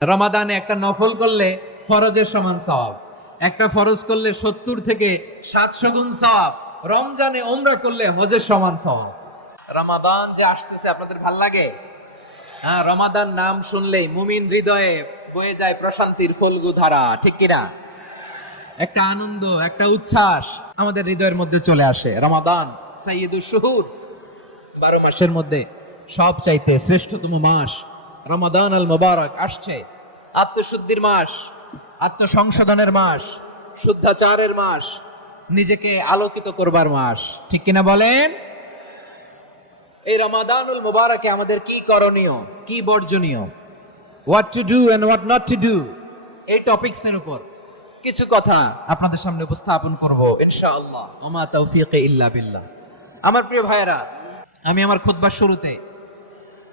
রমাদানে একটা নফল করলে ফরজের সমান সব একটা ফরজ করলে সত্তর থেকে সাতশো গুণ সওয়াব। রমজানে ওমরা করলে হজের সমান সব রমাদান যে আসতেছে, আপনাদের ভালো লাগে? হ্যাঁ রমাদান নাম শুনলেই মুমিন হৃদয়ে বয়ে যায় প্রশান্তির ফলগু ধারা, ঠিক কিনা? একটা আনন্দ, একটা উচ্ছ্বাস আমাদের হৃদয়ের মধ্যে চলে আসে। রমাদান সাইয়দুল শহুর। বারো মাসের মধ্যে সব চাইতে শ্রেষ্ঠতম মাস রমাদান আল মোবারক আসছে। আত্মশুদ্ধির মাস, আত্মসংশোধনের মাস, শুদ্ধাচারের মাস, নিজেকে আলোকিত করবার মাস। ঠিক কিনা বলেন? এই রমাদানুল মোবারকে আমাদের কি করণীয়, কি বর্জনীয়? What to do and what not to do এই টপিকস এর উপর কিছু কথা আপনাদের সামনে উপস্থাপন করব, ইনশাআল্লাহ। ওমা তৌফিকে ইল্লা বিল্লাহ। আমার প্রিয় ভাইয়েরা, আমি আমার খুতবার শুরুতে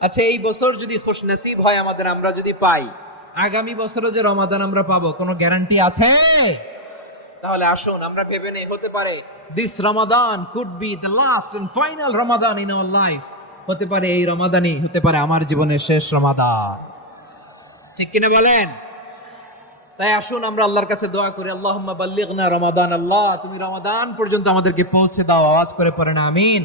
আচ্ছা এই বছর যদি খুশ নসিব হয় আমাদের আমরা যদি পাই? আগামী বছরও যে রমাদান আমরা পাবো কোনো গ্যারান্টি আছে? তাহলে আসুন আমরা ভেবে নেই হতে পারে। This Ramadan could be the last and final Ramadan in our life হতে পারে এই রমাদানই হতে পারে আমার জীবনের শেষ রমাদান। ঠিক কিনা বলেন? তাই আসুন আমরা আল্লাহর কাছে দোয়া করি আল্লাহুম্মা বাল্লিগনা রমাদান আল্লাহ তুমি রমাদান পর্যন্ত আমাদেরকে পৌঁছে দাও আওয়াজ করে পড়েন আমিন।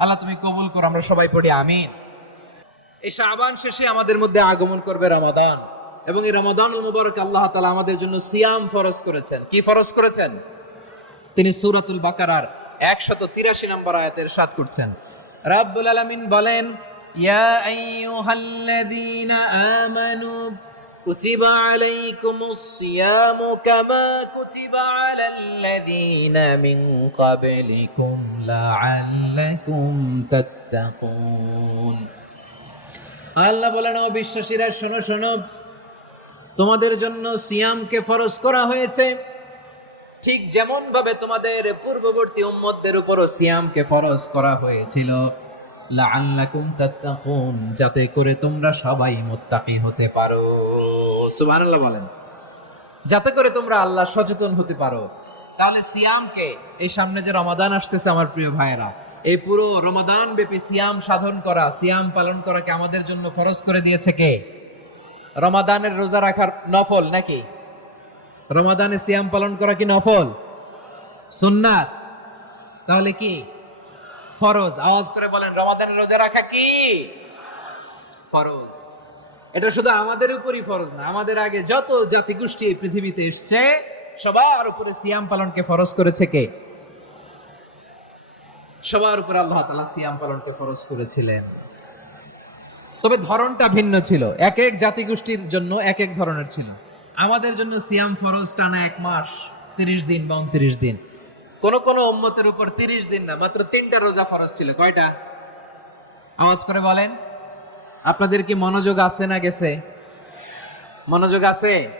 আল্লাহ তুমি কবুল করো, আমরা সবাই পড়ি, আমিন। এই শাবান শেষে আমাদের মধ্যে আগমন করবে রমাদান। এবং এই রমাদান মুবারক আল্লাহ তালা আমাদের জন্য সিয়াম ফরজ করেছেন। কি ফরজ করেছেন? তিনি সূরাতুল বাকারার 183 নম্বর আয়াতের সাত করছেন। রাব্বুল আলামিন বলেন, ইয়া আইয়ুহাল্লাযীনা আমানু, কুতিবা আলাইকুমুস সিয়ামু কামা কুতিবা আলাল্লাযীনা মিন ক্বাবলিকুম। লাআল্লাকুম তাত্তাকুন। আল্লাহ বলেন, ও বিশ্বাসীরা, শোনো শোনো। তোমাদের জন্য সিয়ামকে ফরজ করা হয়েছে। ঠিক যেমন ভাবে তোমাদের পূর্ববর্তী উম্মতদের উপরও সিয়ামকে ফরজ করা হয়েছিল। লাআল্লাকুম তাত্তাকুন, যাতে করে তোমরা সবাই মুত্তাকি হতে পারো। সুবহানাল্লাহ বলেন। যাতে করে তোমরা আল্লাহ সচেতন হতে পারো। তাহলে সিয়ামকে এই সামনে যে রমাদান আসতেছে আমার প্রিয় ভাইয়েরা, এই পুরো রমাদান ব্যাপী সিয়াম সাধন করা, সিয়াম পালন করাকে আমাদের জন্য ফরজ করে দিয়েছে কে? রমাদানের রোজা রাখার নফল নাকি? রমাদানে সিয়াম পালন করা কি নফল? সুন্নাত। তাহলে কি? ফরজ। আওয়াজ করে বলেন, রমাদানের রোজা রাখা কি? ফরজ। এটা শুধু আমাদের উপরই ফরজ না, আমাদের আগে যত জাতিগোষ্ঠী এই পৃথিবীতে এসছে সবার উপরে সিয়াম পালনকে ফরজ করেছে কে? সবার উপরে আল্লাহ তাআলা সিয়াম পালনকে ফরজ করেছিলেন। তবে ধরনটা ভিন্ন ছিল। এক এক জাতিগোষ্ঠীর জন্য এক এক ধরনের ছিল। আমাদের জন্য সিয়াম ফরজ টানা এক মাস, তিরিশ দিন বা উনত্রিশ দিন। কোন কোন উম্মতের উপর তিরিশ দিন না, মাত্র তিনটা রোজা ফরজ ছিল। কয়টা? আওয়াজ করে বলেন। আপনাদের কি মনোযোগ আছে না গেছে? মনোযোগ আছে?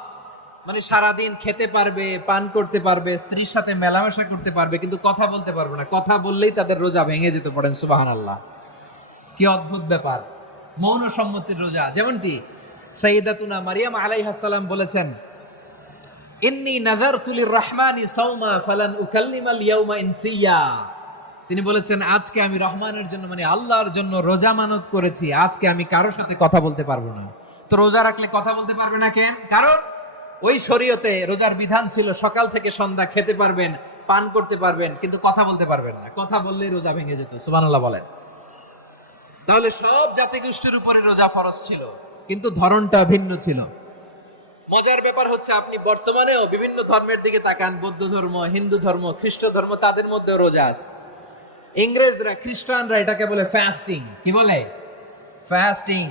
মানে সারাদিন খেতে পারবে, পান করতে পারবে, স্ত্রীর সাথে মেলামেশা করতে পারবে, কিন্তু কথা বলতে পারবে না। কথা বললেই তাদের রোজা ভেঙে যেতে পারেন সুবাহান আল্লাহ কি অদ্ভুত ব্যাপার। মৌন সম্মতির রোজা। যেমনটি সাইদাতুনা মারিয়াম আলাইহাসাল্লাম বলেছেন, ইন্নি নাযারতু লির-রহমানি সাওমা ফালান উকাল্লিমাল ইয়াউমা ইনসিয়া তিনি বলেছেন, আজকে আমি রহমানের জন্য মানে আল্লাহর জন্য রোজা মানত করেছি। আজকে আমি কারোর সাথে কথা বলতে পারব না। তো রোজা রাখলে কথা বলতে পারবে না কেন? কারণ ওই শরীয়তে রোজার বিধান ছিল সকাল থেকে সন্ধ্যা খেতে পারবেন, পান করতে পারবেন, কিন্তু কথা বলতে পারবেন না। কথা বললেই রোজা ভেঙে যেত, সুবহানাল্লাহ বলেন। তাহলে সব জাতিগোষ্ঠীর উপরে রোজা ফরজ ছিল, কিন্তু ধরনটা ভিন্ন ছিল। মজার ব্যাপার হচ্ছে আপনি বর্তমানেও বিভিন্ন ধর্মের দিকে তাকান, বৌদ্ধ ধর্ম, হিন্দু ধর্ম, খ্রিস্ট ধর্ম, তাদের মধ্যে রোজা আছে। ইংরেজরা, খ্রিস্টানরা এটাকে বলে ফাস্টিং কি বলে? ফাস্টিং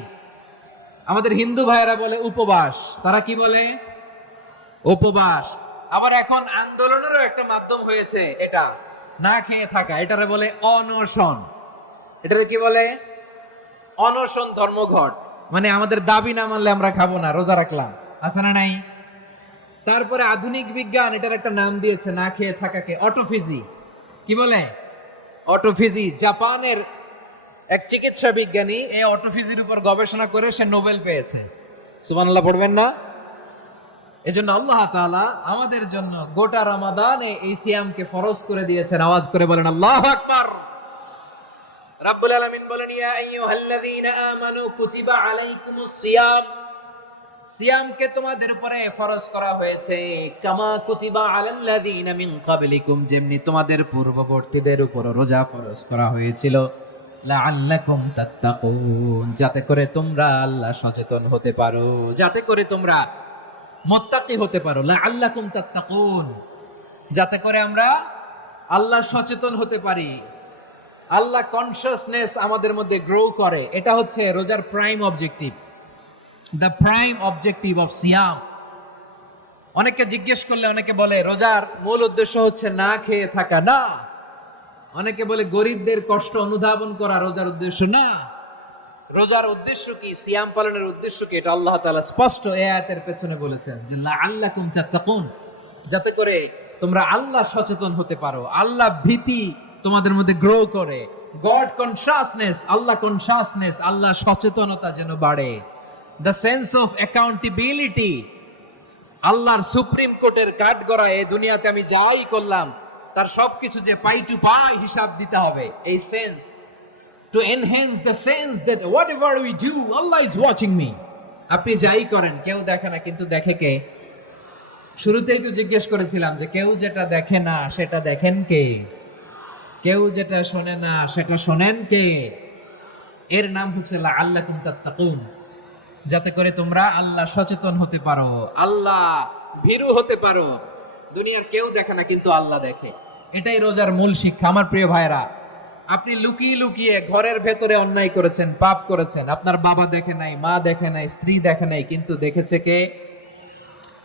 আমাদের হিন্দু ভাইয়েরা বলে উপবাস। তারা কি বলে? উপবাস। আবার এখন আন্দোলনেরও একটা মাধ্যম হয়েছে এটা। না খেয়ে থাকা এটারে বলে অনশন। এটারে কি বলে? অনশন ধর্মঘট। মানে আমাদের দাবি না মানলে আমরা খাব না রোজা রাখলাম। আছে না নাই? তারপরে আধুনিক বিজ্ঞান এটার একটা নাম দিয়েছে না খেয়ে থাকাকে অটোফিজি। কি বলে? অটোফিজি জাপানের এক চিকিৎসা বিজ্ঞানী এই অটোফিজির উপর গবেষণা করে সে নোবেল পেয়েছে। সুবহানাল্লাহ পড়বেন না? এজন্য আল্লাহ তাআলা আমাদের জন্য গোটা রমাদানে এই সিয়ামকে ফরজ করে দিয়েছেন। আওয়াজ করে বলেন, আল্লাহু আকবার। আলামিন বলেন, ইয়া আইয়ুহাল্লাযীনা আমানু কুতিবা আলাইকুমুস সিয়াম। সিয়ামকে তোমাদের উপরে ফরজ করা হয়েছে। কামা কুতিবা আলাল্লাযীনা মিন ক্বাবলিকুম, যেমনি তোমাদের পূর্ববর্তীদের উপর রোজা ফরজ করা হয়েছিল। লাআল্লাকুম তাত্তাকুন, যাতে করে তোমরা আল্লাহ সচেতন হতে পারো। যাতে করে তোমরা মুত্তাকি হতে পারো। লাআল্লাকুম তাত্তাকুন। যাতে করে আমরা আল্লাহ সচেতন হতে পারি। আল্লাহ কনসিয়াসনেস আমাদের মধ্যে গ্রো করে। এটা হচ্ছে রোজার prime objective the prime objective of সিয়াম অনেকে জিজ্ঞেস করলে অনেকে বলে, রোজার মূল উদ্দেশ্য হচ্ছে না খেয়ে থাকা। না। অনেকে বলে, গরিবদের কষ্ট অনুধাবন করা রোজার উদ্দেশ্য না। রোজার উদ্দেশ্য কি? সিয়াম পালনের উদ্দেশ্য কি? এটা আল্লাহ তাআলা স্পষ্ট এই আয়াতের পেছনে বলেছেন যে, লাআল্লাকুম তাত্তাকুন। যাতে করে তোমরা আল্লাহ সচেতন হতে পারো। আল্লাহ ভীতি তোমাদের মধ্যে গ্রো করে। গড কনসাসনেস আল্লাহ কনসাসনেস আল্লাহ সচেতনতা যেন বাড়ে। দ্য সেন্স অফ অ্যাকাউন্টেবিলিটি আল্লাহর সুপ্রিম কোর্টের কাঠ গড়া এই দুনিয়াতে আমি যাই করলাম, তার সবকিছু যে পাই টু পাই হিসাব দিতে হবে। এই sense enhance the sense that whatever we do Allah is watching me আপনি যাই করেন, কেউ দেখে না, কিন্তু দেখে কে? শুরুতেই তো জিজ্ঞেস করেছিলাম যে, কেউ যেটা দেখে না, সেটা দেখেন কে? কেউ যেটা শোনে না, সেটা শোনেন কে? এর নাম হচ্ছে আল্লাহ তাত্তাকুন। যাতে করে তোমরা আল্লাহ সচেতন হতে পারো, আল্লাহ ভীরু হতে পারো। দুনিয়ার কেউ দেখে না, কিন্তু আল্লাহ দেখে। এটাই রোজার মূল শিক্ষা। আমার প্রিয় ভাইরা আপনি লুকিয়ে লুকিয়ে ঘরের ভেতরে অন্যায় করেছেন, পাপ করেছেন। আপনার বাবা দেখে নাই, মা দেখে নাই, স্ত্রী দেখে নাই, কিন্তু দেখেছে কে?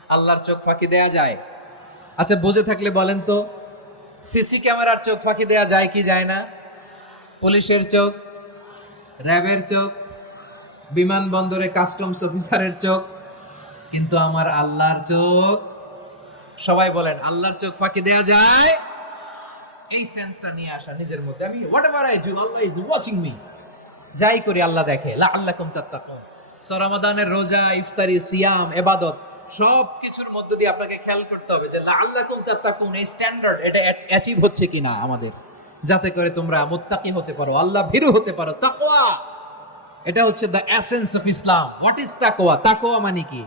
আল্লাহর চোখ ফাঁকি দেয়া যায়। আচ্ছা বুঝে থাকলে বলেন তো, সিসি ক্যামেরার চোখ ফাঁকি দেয়া যায় কি যায় না? পুলিশের চোখ, র্যাবের চোখ, বিমানবন্দরে কাস্টমস অফিসারের চোখ, কিন্তু আমার আল্লাহর চোখ, সবাই বলেন, আল্লাহর চোখ ফাঁকি দেয়া যায়। এই সেন্সটা নিয়ে আসা নিজের মধ্যে। আমি whatever I do Allah is watching me যাই করি, আল্লাহ দেখে। লা আল্লাহ কুম তাত্তাকুন। সো রমাদানের রোজা, ইফতারি, সিয়াম, এবাদত সব কিছুর মধ্য দিয়ে আপনাকে খেয়াল করতে হবে যে লা আল্লাহ কুম তাত্তাকুন, এই স্ট্যান্ডার্ড এটা অ্যাচিভ হচ্ছে কিনা আমাদের। যাতে করে তোমরা মুত্তাকি হতে পারো, আল্লাহ ভীরু হতে পারো। তাকওয়া! এটা হচ্ছে the essence of Islam what is তাকওয়া? তাকওয়া মানে কি?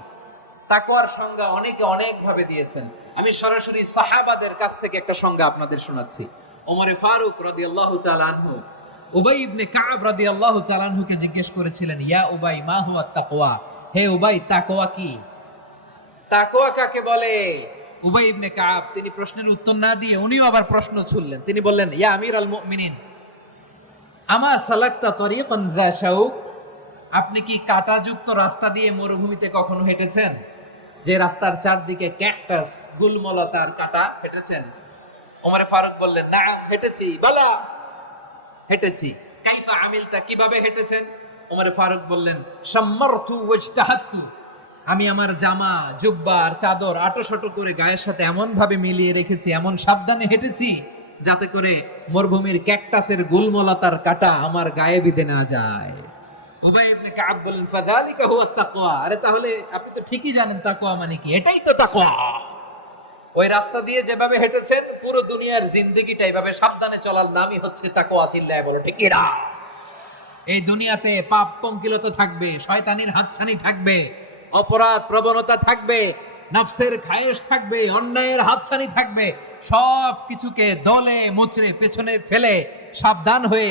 তাকওয়ার সংজ্ঞা অনেকে অনেক ভাবে দিয়েছেন। আমি সরাসরি সাহাবাদের কাছ থেকে একটা সংজ্ঞা আপনাদের শোনাচ্ছি। ওমরে ফারুক রাদিয়াল্লাহু তাআলা আনহু, উবাই ইবনে কাব রাদিয়াল্লাহু তাআলা আনহুকে জিজ্ঞেস করেছিলেন, ইয়া উবাই, মা হুয়া তাকওয়া? হে উবাই, তাকওয়া কি? তাকওয়া কাকে বলে? উবাই ইবনে কাব তিনি প্রশ্নের উত্তর না দিয়ে উনিও আবার প্রশ্ন ছুড়লেন। তিনি বললেন, ইয়া আমির আল মুমিনিন। আমা সালাক্তা তরিকান যা শাউক? আপনি কি কাঁটাযুক্ত রাস্তা দিয়ে মরুভূমিতে কখনো হেঁটেছেন? যে রাস্তার চারদিকে ক্যাকটাস, গুলমলতার কাঁটা হেঁটেছেন ওমরে ফারুক বললেন না হেঁটেছি বলা। হেঁটেছি কাইফা আমিলতা, কীভাবে হেঁটেছেন? ওমরে ফারুক বললেন, সম্মারতু ওয়াজতাহাত্তু। আমি আমার জামা, জুব্বা আর চাদর আটোশটো করে গায়ের সাথে এমন ভাবে মিলিয়ে রেখেছি, এমন সাবধানে হেঁটেছি যাতে করে মরুভূমির ক্যাকটাসের গুলমলতার কাটা আমার গায়ে বিঁধে না যায়। আরে তাহলে আপনি তো ঠিকই জানেন তাকওয়া মানে কি। এটাই তো তাকওয়া। ওই রাস্তা দিয়ে যেভাবে হেঁটেছেন পুরো দুনিয়ার জিন্দেগিটা এইভাবে সাবধানে চলার নামই হচ্ছে তাকওয়া চিল্লায় বলো, ঠিক কিনা এই দুনিয়াতে পাপ পঙ্কিলতা থাকবে, শয়তানির হাতছানি থাকবে, অপরাধ প্রবণতা থাকবে, নফসের খায়েশ থাকবে, অন্যায়ের হাতছানি থাকবে সব কিছুকে দলে, মুচড়ে, পেছনে ফেলে সাবধান হয়ে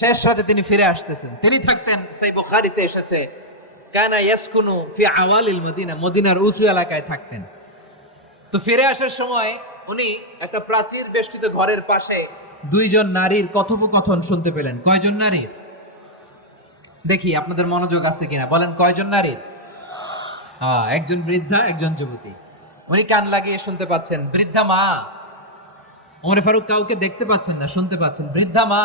শেষ রাতে তিনি ফিরে আসতেছেন। তিনি থাকতেন সেই বুখারিতে এসেছে, কানা ইয়াসকুনু ফি আওয়ালিল মদিনা মদিনার উঁচু এলাকায় থাকতেন। তো ফিরে আসার সময় উনি একটা প্রাচীর বেষ্টিত ঘরের পাশে দুইজন নারীর কথোপকথন শুনতে পেলেন। কয়জন নারীর দেখি, আপনাদের মনোযোগ আছে কিনা। বলেন, কয়জন নারীর হ্যাঁ একজন বৃদ্ধা, একজন যুবতী। উনি কান লাগিয়ে শুনতে পাচ্ছেন, বৃদ্ধা মা। ওমরে ফারুক কাউকে দেখতে পাচ্ছেন না, শুনতে পাচ্ছেন, বৃদ্ধা মা।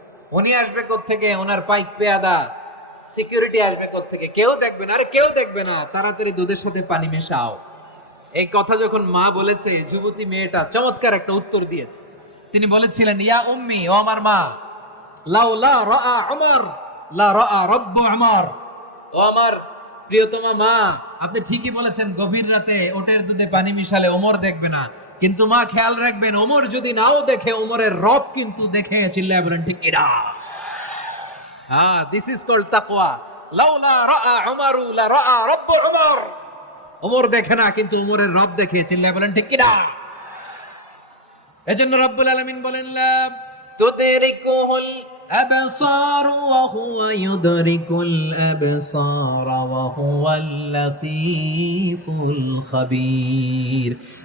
উনি আসবে থেকে ওনার পাইক পেয়াদা। সিকিউরিটি আসবে থেকে কেউ দেখবে না। আরে কেউ দেখবে না। তাড়াতাড়ি দুধের সাথে পানি মেশাও। এই কথা যখন মা বলেছে, যুবতী মেয়েটা চমৎকার একটা উত্তর দিয়েছে। তিনি বলেছিলেন, ইয়া উম্মি, ও আমার মা, লাউ লা রাআ আমার লা রাআ রব্ব আমার ও আমার প্রিয়তমা মা, আপনি ঠিকই বলেছেন, গভীর রাতে ওটের দুধে পানি মিশালে ওমর দেখবে না। কিন্তু মা, খেয়াল রাখবেন, ওমর যদি নাও দেখে, ওমরের রব কিন্তু দেখে চিল্লায় বলেন, ঠিক কিনা হ্যাঁ দিস ইজ কল্ড তাকওয়া। লাউলা রাআ উমারু, লা রাআ রব্ব উমর। ওমর দেখে না, কিন্তু ওমরের রব দেখে চিল্লায় বলেন, ঠিক এজন্য রব্বুল আলামিন বলেন, লা তুদরিকুহুল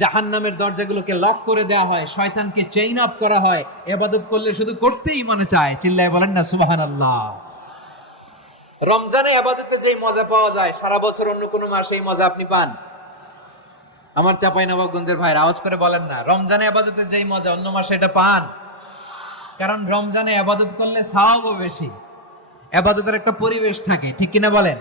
জাহান্নামের দরজাগুলোকে লক করে দেওয়া হয়, শয়তানকে চেইন আপ করা হয়। এবাদত করলে শুধু করতেই মনে চায়, চিল্লায় বলেন না, সুবহানাল্লাহ। রমজানে আবাদতে যেই মজা পাওয়া যায়, সারা বছর অন্য কোনো মাসে এই মজা আপনি পান? আমার চাপাই নবাবগঞ্জের ভাইয়ের আওয়াজ করে বলেন না, রমজানে আবাদতে যেই মজা, অন্য মাসে এটা পান? কারণ রমজানে আবাদত করলে সাওয়াবও বেশি আবাদতের একটা পরিবেশ থাকে, ঠিক কিনা বলেন?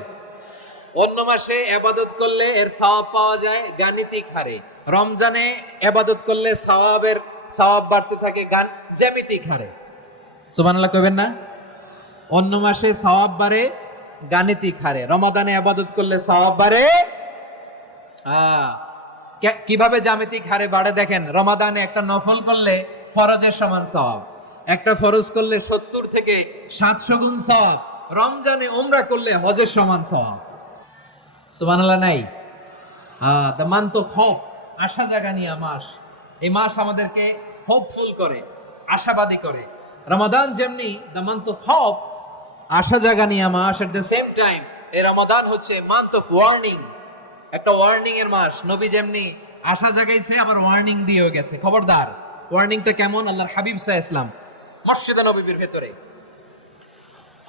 অন্য মাসে আবাদত করলে এর সওয়াব পাওয়া যায় গাণিতিক হারে। রমজানে এবাদত করলে সওয়াবের সওয়াব বাড়তে থাকে গান জ্যামিতিক হারে। সুবহানাল্লাহ কইবেন না? অন্য মাসে সওয়াব বাড়ে গাণিতিক হারে। রমাদানে আবাদত করলে সওয়াব বাড়ে? কীভাবে জ্যামিতিক হারে বাড়ে দেখেন? রমাদানে একটা নফল করলে ফরজের সমান সওয়াব। একটা ফরজ করলে সত্তর থেকে সাতশো গুণ সওয়াব। রমজানে ওমরা করলে হজের সমান সওয়াব। সুবহানাল্লাহ নাই? দ্য মান্থ অফ হোপ আশা জাগানিয়া মাস। এই মাস আমাদেরকে হোপফুল করে, আশাবাদী করে। রমাদান যেমনি দ্য মান্থ অফ হোপ আশা জাগানিয়া মাস এট দ্য সেম টাইম এই রমাদান হচ্ছে মান্থ অফ ওয়ার্নিং একটা ওয়ার্নিং এর মাস। নবী যেমনি আশা জাগাইছে, আবার ওয়ার্নিং দিয়েও গেছে। খবরদার ওয়ার্নিংটা কেমন? আল্লাহর হাবিব সাহ ইসলাম, মসজিদে নবীর ভেতরে।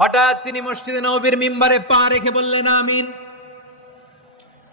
হঠাৎ তিনি মসজিদে নবীর মিম্বারে পা রেখে বললেন, আমিন।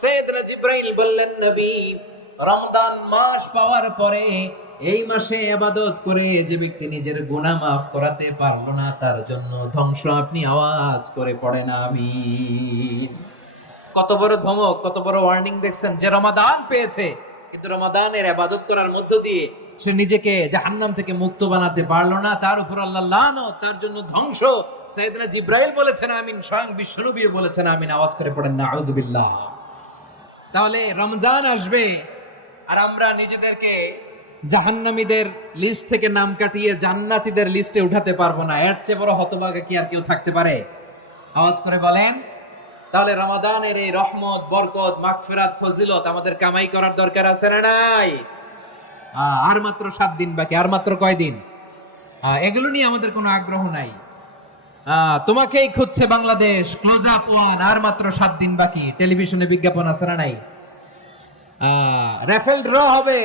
সৈয়দনা জিব্রাইল বললেন, নবী, রমজান মাস পাওয়ার পরে এই মাসে আবাদত করে যে ব্যক্তি নিজের গুনাহ মাফ করাতে পারল না, তার জন্য ধ্বংস আপনি আওয়াজ করে পড়েন আমি কত বড় ধমক, কত বড় ওয়ার্নিং দেখছেন যে রমাদান পেয়েছে। কিন্তু রমাদানের আবাদত করার মধ্য দিয়ে সে নিজেকে জাহান্নাম থেকে মুক্ত বানাতে পারল না, তার উপর আল্লাহ তার জন্য ধ্বংস। সাইয়েদনা জিব্রাইল বলেছেন, আমিন। স্বয়ং বিশ্বনবী বলেছেন, আমিন। আওয়াজ করে পড়েন না আউযুবিল্লাহ তাহলে রমজান আসবে, আর আমরা নিজেদেরকে জাহান্নামীদের লিস্ট থেকে নাম কাটিয়ে জান্নাতীদের লিস্টে উঠাতে পারব না। এর চেয়ে বড় হতভাগে কি আর কেউ থাকতে পারে? আওয়াজ করে বলেন। তাহলে রমাদানের এই রহমত, বরকত, মাগফিরাত, ফজিলত আমাদের কামাই করার দরকার আছে না নাই? আর মাত্র সাত দিন বাকি, আর মাত্র কয় দিন এগুলো নিয়ে আমাদের কোনো আগ্রহ নাই। তোমাকেই খুঁজছে বাংলাদেশ। ক্লোজ আপ ওয়ান আর মাত্র সাত দিন বাকি। টেলিভিশনে বিজ্ঞাপন আছে না নাই? রেফেল ড্র হবে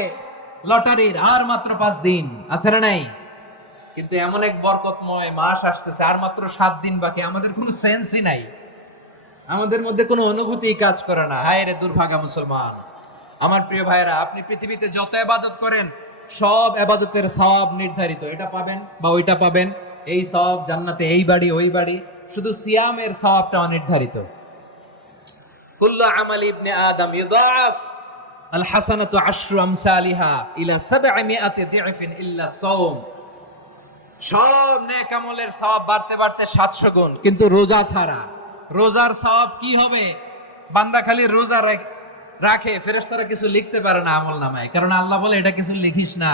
লটারির, আর মাত্র পাঁচ দিন। আছে না নাই? কিন্তু এমন এক বরকতময় মাস আসতেছে, আর মাত্র সাত দিন বাকি। আমাদের কোনো সেন্সই নাই। আমাদের মধ্যে কোনো অনুভূতি কাজ করে না। হায় রে দুর্ভাগা মুসলমান। আমার প্রিয় ভাইরা আপনি পৃথিবীতে যত এবাদত করেন, সব এবাদতের সব নির্ধারিত। এটা পাবেন বা ওইটা পাবেন। এই সব জান্নাতে এই বাড়ি, ওই বাড়ি, শুধু সিয়ামের সবটা অনির্ধারিত। আমাল ইবনে আদম ইউদাফ, আল হাসানাতু আশরু আমসালিহা ইলা সাবআমিআতি দিফিন ইল্লা সব নেক আমলের সওয়াব বাড়তে বাড়তে 700 গুণ। কিন্তু রোজা ছাড়া, রোজার সওয়াব কি হবে? বান্দা খালি রোজা রাখে, ফেরেশতারা কিছু লিখতে পারে না আমল নামায়। কারণ আল্লাহ বলে, এটা কিছু লিখিস না।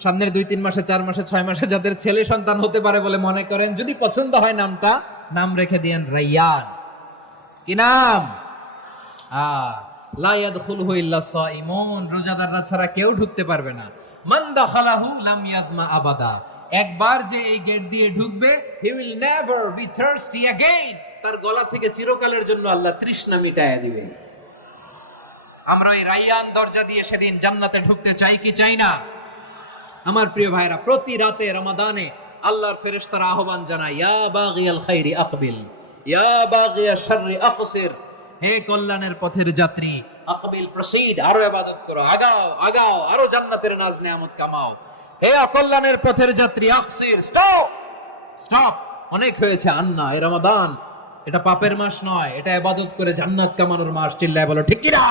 সামনের দুই তিন মাসে চার মাসে ছয় মাসে যাদের ছেলে সন্তান হতে পারে বলে মনে করেন যদি পছন্দ হয় নামটা নাম রেখে দিয়েন রাইয়ান কি নাম আহ, লা ইয়াদখুলুহু ইল্লা সাইমুন রোজাদাররা ছাড়া কেউ ঢুকতে পারবে না মান দাখালাহু লাম ইয়াদমা আবাদা একবার যে এই গেট দিয়ে ঢুকবে he will never be thirsty again তার গলা থেকে চিরকালের জন্য আল্লাহ তৃষ্ণা মিটায়া দিবে আমরা ওই রাইয়ান দরজা দিয়ে সেদিন জান্নাতে ঢুকতে চাই কি চাই না আমার প্রিয় ভাইরা, প্রতি রাতে রমাদানে আল্লাহর ফেরেশতারা আহ্বান জানায়, ইয়া বাগিয়াল খাইরি আকবিল, ইয়া বাগিয়া শাররি আকসির, হে কল্যাণের পথের যাত্রী, আকবিল প্রসিড আরও ইবাদত করো, আগাও আগাও, আরও জান্নাতের নাজ নেয়ামত কামাও। হে অকল্যাণের পথের যাত্রী, আকসির, স্টপ স্টপ, অনেক হয়েছে আন্না, এ রমাদান, এটা পাপের মাস নয়, এটা ইবাদত করে জান্নাত কামানোর মাস, চিল্লায় বলো, ঠিক কি না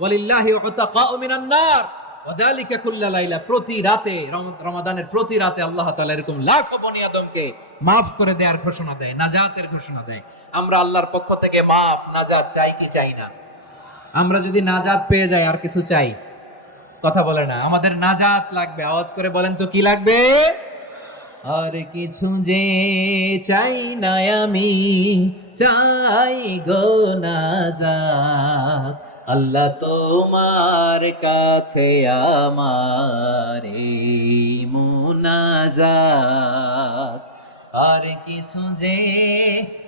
ওয়ালিল্লাহি উতাকাউ মিনান নার। ওয়াদালিকা কুল্লা লাইলা, প্রতি রাতে, রম- রমাদানের প্রতি রাতে আল্লাহ তাআলা এরকম লাখো বনি আদমকে মাফ করে দেওয়ার ঘোষণা দেয়, নাজাতের ঘোষণা দেয়। আমরা আল্লাহর পক্ষ থেকে মাফ, নাজাত চাই কি চাই না? আমরা যদি নাজাত পেয়ে যাই, আর কিছু চাই? কথা বলে না, আমাদের নাজাত লাগবে। আওয়াজ করে বলেন তো, কি লাগবে? আর কিছু যে চাই না আমি, চাই গো নাজাত। আল্লাহ তোমার কাছে আমার মুনাজাত। আর কিছু যে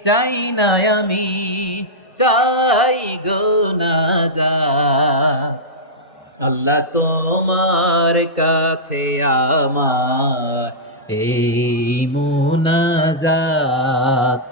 চাই না আমি, চাই গো নাজাত। আল্লাহ তোমার কাছে আমার এই মুনাজাত।